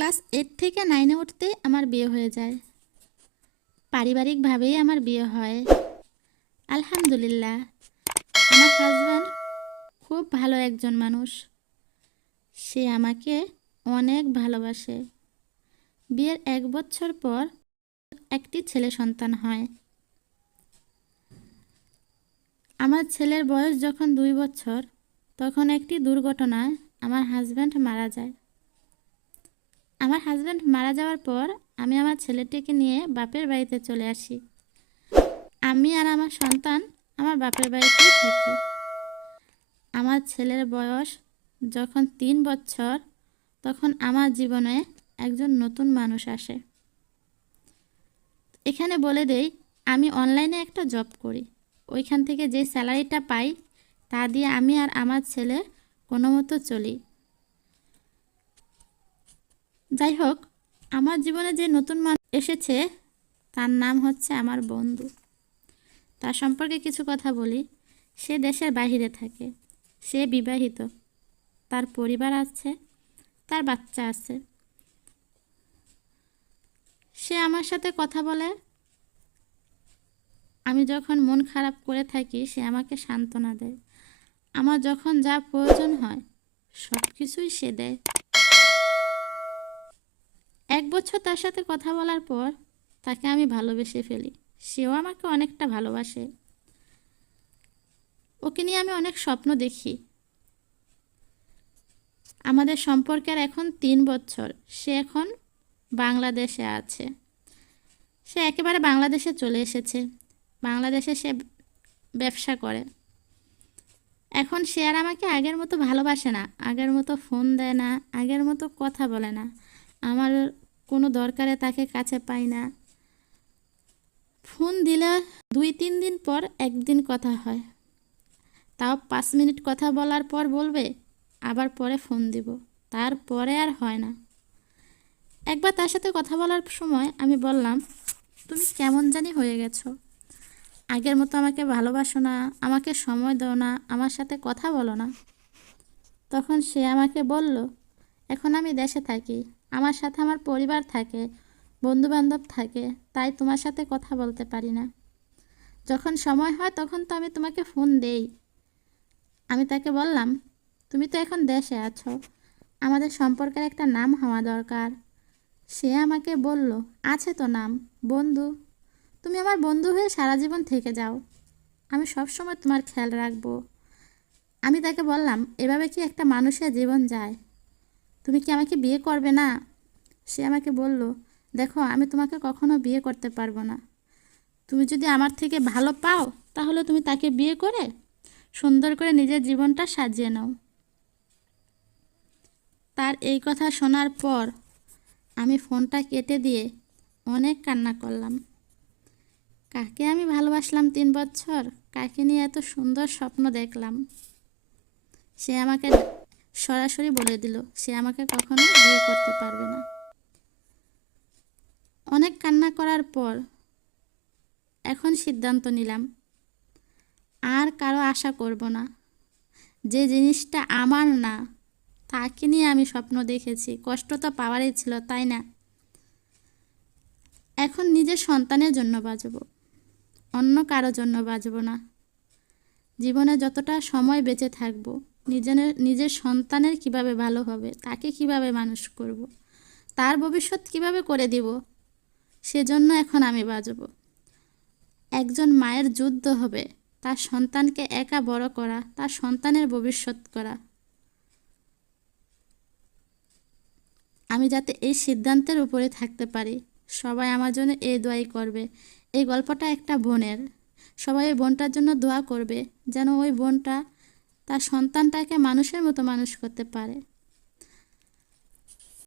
Class eight থেকে নাইনে উঠতে আমার বিয়ে হয়ে যায়। পারিবারিকভাবেই আমার বিয়ে হয়। আলহামদুলিল্লাহ, আমার হাজব্যান্ড খুব ভালো একজন মানুষ। সে আমাকে অনেক ভালোবাসে। বিয়ের এক বছর পর একটি ছেলে সন্তান হয়। আমার ছেলের বয়স যখন দুই বছর, তখন একটি দুর্ঘটনায় আমার হাজব্যান্ড মারা যায়। আমার হাজব্যান্ড মারা যাওয়ার পর আমি আমার ছেলেটিকে নিয়ে বাপের বাড়িতে চলে আসি। আমি আর আমার সন্তান আমার বাপের বাড়িতেই থাকি। আমার ছেলের বয়স যখন তিন বছর, তখন আমার জীবনে একজন নতুন মানুষ আসে। এখানে বলে দেই, আমি অনলাইনে একটা জব করি। ওইখান থেকে যে স্যালারিটা পাই, তা দিয়ে আমি আর আমার ছেলে কোনো মতো চলি। যাই হোক, আমার জীবনে যে নতুন মানুষ এসেছে, তার নাম হচ্ছে আমার বন্ধু। তার সম্পর্কে কিছু কথা বলি। সে দেশের বাহিরে থাকে। সে বিবাহিত। তার পরিবার আছে। তার বাচ্চা আছে। সে আমার সাথে কথা বলে। আমি যখন মন খারাপ করে থাকি, সে আমাকে সান্ত্বনা দেয়। আমার যখন যা প্রয়োজন হয় সব কিছুই সে দেয়। বছর তার সাথে কথা বলার পর তাকে আমি ভালোবেসে ফেলি। সেও আমাকে অনেকটা ভালোবাসে। ওকে নিয়ে আমি অনেক স্বপ্ন দেখি। আমাদের সম্পর্কের এখন তিন বছর। সে এখন বাংলাদেশে আছে। সে একেবারে বাংলাদেশে চলে এসেছে। বাংলাদেশে সে ব্যবসা করে। এখন সে আর আমাকে আগের মতো ভালোবাসে না। আগের মতো ফোন দেয় না। আগের মতো কথা বলে না। আমার কোনো দরকারে তাকে কাছে পাই না। ফোন দিলে দুই তিন দিন পর একদিন কথা হয়। তাও পাঁচ মিনিট কথা বলার পর বলবে, আবার পরে ফোন দিব। তারপরে আর হয় না। একবার তার সাথে কথা বলার সময় আমি বললাম, তুমি কেমন জানি হয়ে গেছো। আগের মতো আমাকে ভালোবাসো না, আমাকে সময় দাও না, আমার সাথে কথা বলো না। তখন সে আমাকে বলল, এখন আমি দেশে থাকি। আমার সাথে আমার পরিবার থাকে, বন্ধুবান্ধব থাকে, তাই তোমার সাথে কথা বলতে পারি না। যখন সময় হয় তখন তো আমি তোমাকে ফোন দেই। আমি তাকে বললাম, তুমি তো এখন দেশে আছো। আমাদের সম্পর্কের একটা নাম হওয়া দরকার। সে আমাকে বলল, আছে তো নাম, বন্ধু। তুমি আমার বন্ধু হয়ে সারা জীবন থেকে যাও। আমি সব সময় তোমার খেয়াল রাখব। আমি তাকে বললাম, এভাবে কি একটা মানুষের জীবন যায়? তুমি কি আমাকে বিয়ে করবে না? সে আমাকে বলল, দেখো, আমি তোমাকে কখনো বিয়ে করতে পারব না। তুমি যদি আমার থেকে ভালো পাও, তাহলে তুমি তাকে বিয়ে করে সুন্দর করে নিজের জীবনটা সাজিয়ে নাও। তার এই কথা শোনার পর আমি ফোনটা কেটে দিয়ে অনেক কান্না করলাম। কাকে আমি ভালোবাসলাম তিন বছর? কাকে নিয়ে এত সুন্দর স্বপ্ন দেখলাম? সে আমাকে সরাসরি বলে দিল, সে আমাকে কখনো বিয়ে করতে পারবে না। অনেক কান্না করার পর এখন সিদ্ধান্ত নিলাম, আর কারও আশা করব না। যে জিনিসটা আমার না, তাকে নিয়ে আমি স্বপ্ন দেখেছি, কষ্ট তো পাওয়ারই ছিল, তাই না? এখন নিজের সন্তানের জন্য বাঁচব অন্য কারও জন্য বাঁচব না। জীবনে যতটা সময় বেঁচে থাকব নিজের নিজের সন্তানের কীভাবে ভালো হবে, তাকে কীভাবে মানুষ করব, তার ভবিষ্যৎ কীভাবে করে দিব, সেজন্য এখন আমি বাঁচব একজন মায়ের যুদ্ধ হবে, তার সন্তানকে একা বড় করা, তার সন্তানের ভবিষ্যৎ করা। আমি যাতে এই সিদ্ধান্তের উপরে থাকতে পারি, সবাই আমার জন্য এই দোয়াই করবে। এই গল্পটা একটা বোনের। সবাই ওই বোনটার জন্য দোয়া করবে, যেন ওই বোনটা তার সন্তানটাকে মানুষের মতো মানুষ করতে পারে।